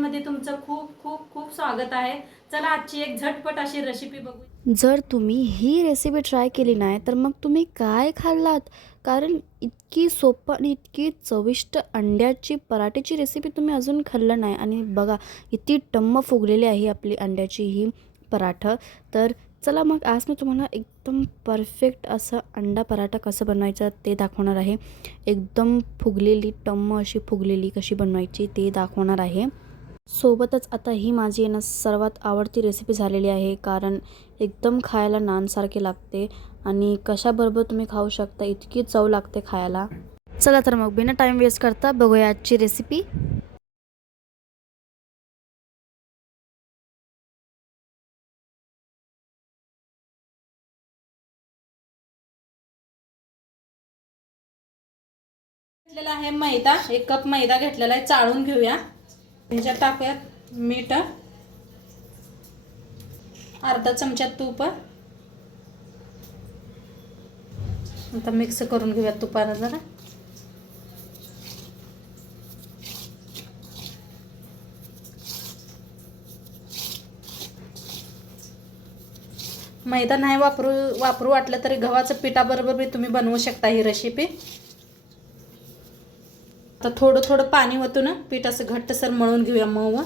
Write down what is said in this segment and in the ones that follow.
किचनमध्ये तुमचं खूप खूप खूप स्वागत आहे. चला आजची एक झटपट अशी रेसिपी बघू जर तुम्ही ही रेसिपी ट्राय केली नाही तर मग तुम्ही काय खाल्लात? कारण इतकी सोपं आणि इतकी चविष्ट अंड्याची पराठेची रेसिपी तुम्ही अजून खाल्लं नाही. आणि बघा किती टम्म फुगलेली आहे आपली अंड्याची ही पराठा. तर चला मग आज मी तुम्हाला एकदम परफेक्ट असं अंडा पराठा कसं बनवायचं ते दाखवणार आहे. एकदम फुगलेली टम्म अशी फुगलेली कशी बनवायची ते दाखवणार आहे. सोबतच आता ही माझी आहे ना सर्वात आवडती रेसिपी झालेली आहे. कारण एकदम खायला नानसारखी लागते आणि कशाबरोबर तुम्ही खाऊ शकता इतकी चव लागते खायला. चला तर मग बिना टाईम वेस्ट करता बघूया आजची रेसिपी घेतलेला आहे मैदा एक कप मैदा घेतलेला आहे चाळून घेऊया. ह्याच्यात टाकूयात मीठ. अर्धा चमचा तूप. आता मिक्स करून घेऊया तुपाला जरा. मैदा नाही वापरू वापरू वाटलं तरी गव्हाचं पिठाबरोबर बी तुम्ही बनवू शकता ही रेसिपी आता थोडं थोडं पाणी होतं ना पीठ असं घट्टसर मळून घेऊया मऊ.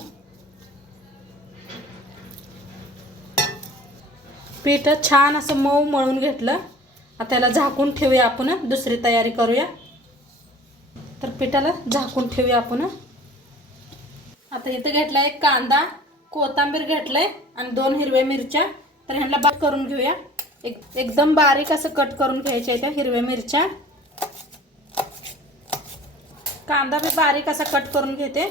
पीठ छान असं मऊ मळून घेतलं. आता त्याला झाकून ठेवूया आपण. दुसरी तयारी करूया. तर पिठाला झाकून ठेवूया आपण. आता इथं घेतला एक कांदा कोथिंबीर घेतलंय आणि दोन हिरव्या मिरच्या. तर ह्यांना बाट करून घेऊया. एक एकदम बारीक असं कट करून घ्यायच्या त्या हिरव्या मिरच्या. कांदा मी बारीक असा कट करून घेते.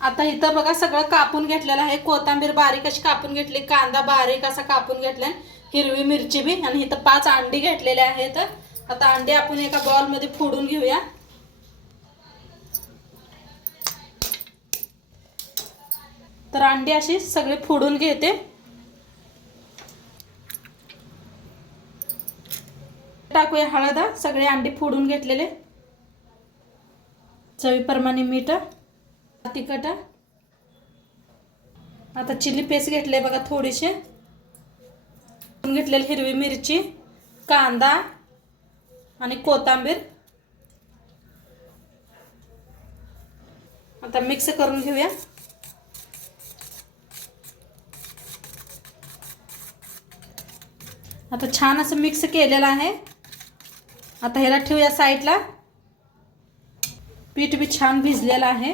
आता इथं बघा सगळं कापून घेतलेलं आहे. कोथांबीर बारीक अशी कापून घेतली कांदा बारीक असा कापून घेतलाय हिरवी मिरची बी आणि इथं पाच अंडी घेतलेले आहेत. आता अंडे आपण एका बॉलमध्ये फोडून घेऊया. तर अंडी अशी सगळी फोडून घेते. टाकूया हळद सगळे अंडी फोडून घेतलेले. चवीप्रमाणे मीठ तिखट आता चिली पेस्ट घेतले बघा थोडीशी. घेतलेली हिरवी मिरची कांदा आणि कोथिंबीर. आता मिक्स करून घेऊया. आता छान असं मिक्स केलेलं आहे. आता ह्याला ठेवूया साईडला. पीठ बी छान भिजलेलं आहे.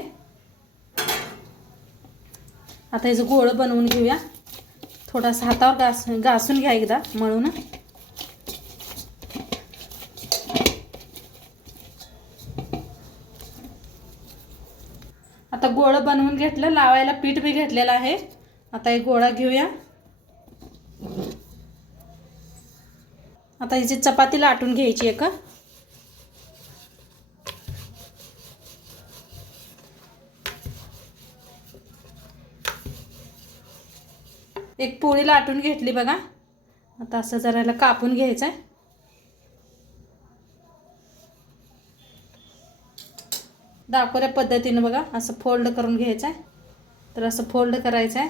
आता ह्याचं गोळ बनवून घेऊया. थोडासा हातावर घास घासून घ्या एकदा मळून. आता गोळं बनवून घेतलं लावायला पीठ बी घेतलेलं आहे. आता एक गोळा घेऊया. आता हिची चपाती लाटून घ्यायची आहे का? एक पोळी लाटून घेतली बघा. आता असं जरा याला कापून घ्यायचं आहे दाखवल्या पद्धतीनं बघा असं फोल्ड करून घ्यायचं आहे तर असं फोल्ड करायचं आहे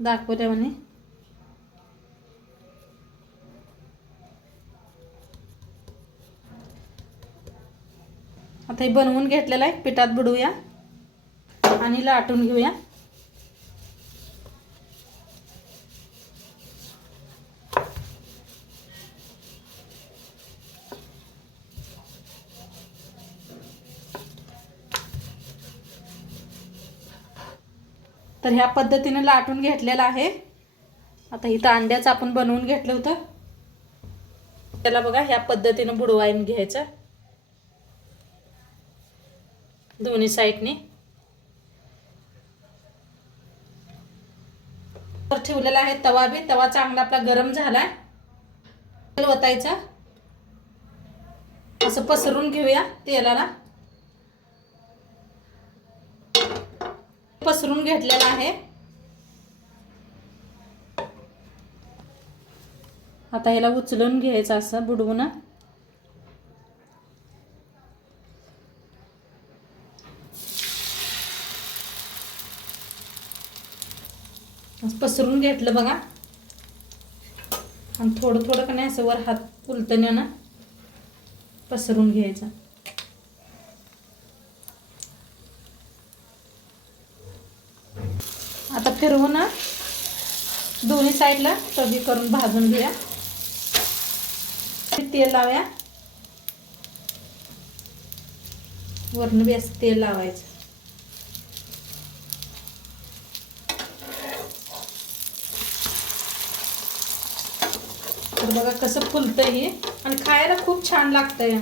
दाखवल्या म्हणे. आता हे बनवून घेतलेलं आहे. पिठात बुडवूया. आणि लाटून घेऊया. तर ह्या पद्धतीने लाटून घेतलेलं आहे. आता इथं अंड्याचं आपण बनवून घेतलं होतं. त्याला बघा ह्या पद्धतीनं बुडवायन घ्यायचं. दोन्ही साईडने. तर ठेवलेला आहे तवा बी. तवा चांगला आपला गरम झालाय. तेल ओतायचा असं पसरून घेऊया तेलाला. पसरून घेतलेला आहे. आता ह्याला उचलून घ्यायचं असं बुडवून. पसरून घेतलं बघा. आणि थोडं थोडं का नाही असं वर हात उलटण्यानं पसरून घ्यायचं. आता फिरवून ना दोन्ही साईडला तवी करून भाजून घेऊया. तेल लावूया. वरण बी असं तेल लावायचं. तर बघा कसं फुलतं हे. आणि खायला खूप छान लागतंय.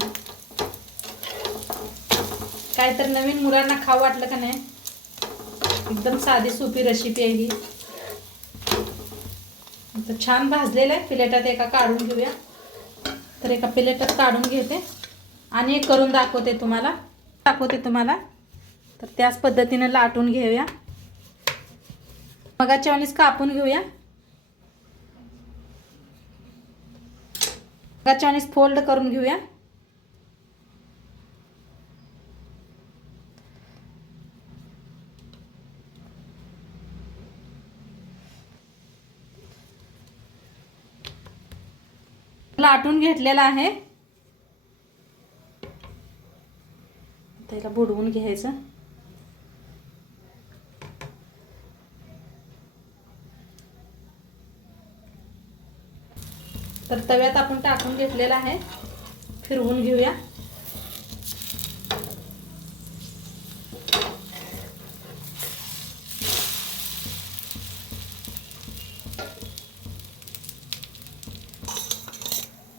काय तर नवीन मुलांना खाऊ वाटलं का नाही? एकदम साधी सोपी रेसिपी आहे ही. तर छान भाजलेलं आहे. प्लेटात एका काढून घेऊया. तर एका प्लेटात काढून घेते. आणि एक करून दाखवते तुम्हाला. दाखवते तुम्हाला. तर त्याच पद्धतीनं लाटून घेऊया. मगाच्या वाणीच कापून घेऊया. चाळीस फोल्ड करून घेऊया. लाटून घेतलेला आहे. त्याला बुडवून घ्यायचं. तर तव्यात आपण टाकून घेतलेला आहे. फिरवून घेऊया.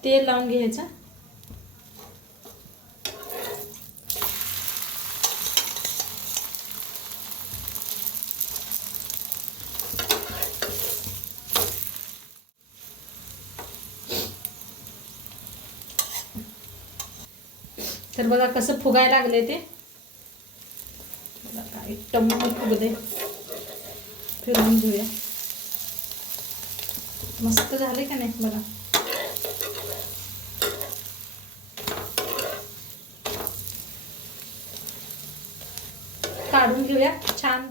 तेल लावून घ्यायचं. तर बघा कसं फुगायला लागले ते. बघा काय टम्म फुगले फिरवून घेऊया. मस्त झाले का नाही बघा. काढून घेऊया. छान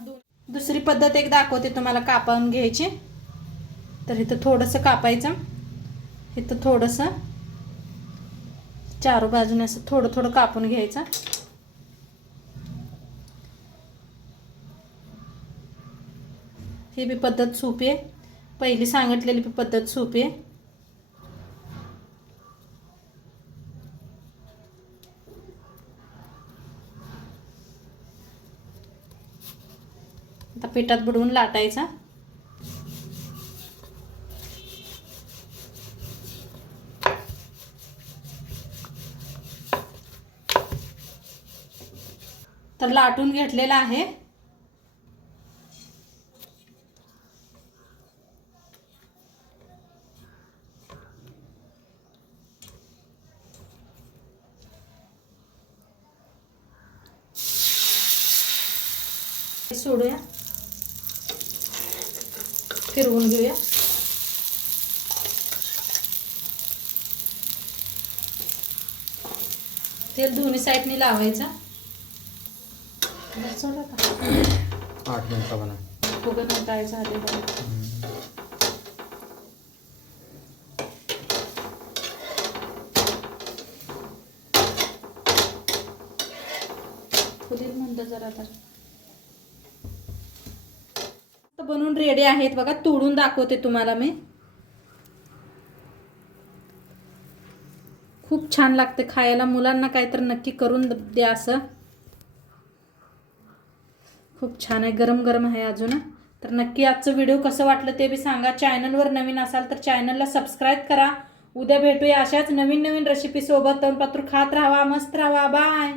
दुसरी पद्धत एक दाखवते तुम्हाला कापावून घ्यायची. तर इथं थोडंसं कापायचं. इथं थोडंसं चारो बाजूने असं थोडं थोडं कापून घ्यायचं. ही बी पद्धत सोपी आहे. पहिली सांगितलेली बी पद्धत सोपी आहे. आता पिठात बुडवून लाटायचा. तर लाटून घेतलेला आहे. सोडूया. फिरवून घेऊया. तेल दोन्ही साईडनी लावायचं. आठ मिनटं बनव फुगत काय झाले बघा. म्हणलं जरा तर बनवून रेडी आहेत बघा तोडून दाखवते तुम्हाला मी. खूप छान लागते खायला. मुलांना काहीतरी तर नक्की करून द्या असं. खूप छान आहे गरम गरम आहे अजून. तर नक्की आजचं व्हिडिओ कसं वाटलं ते बी सांगा. चॅनलवर नवीन असाल तर चॅनलला सबस्क्राईब करा. उद्या भेटूया अशाच नवीन नवीन रेसिपी सोबत. तोंडपात्र खात राहावा मस्त राहावा. बाय